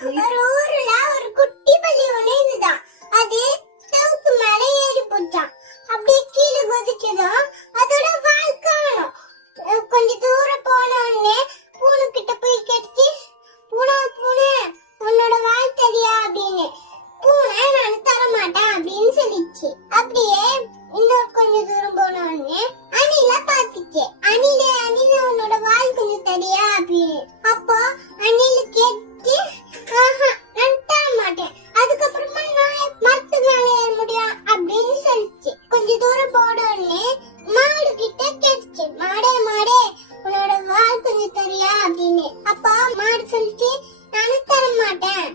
ஒரு ஊர்ல ஒரு குட்டி பள்ளி ஒண்ணு அது செவுக்கு மேல ஏறி போச்சான் அப்படியே கீழே குதிச்சதும் அதோட வாழ்க்கை கொஞ்ச தூரம் போன உடனே பூனை கிட்ட போய் கெடுத்து பூனை பூனை உன்னோட வாழ் தெரியா அப்படின்னு. பூனை நான் தர மாட்டேன் அப்படின்னு சொல்லிச்சு. அப்படியே இன்னொரு கொஞ்ச தூரம் போன உடனே அணில பாத்துச்சு அணிலே அணில உன்னோட வாழ் கொஞ்சம் தெரியா சொல்லிட்டு நானும் தர மாட்டேன்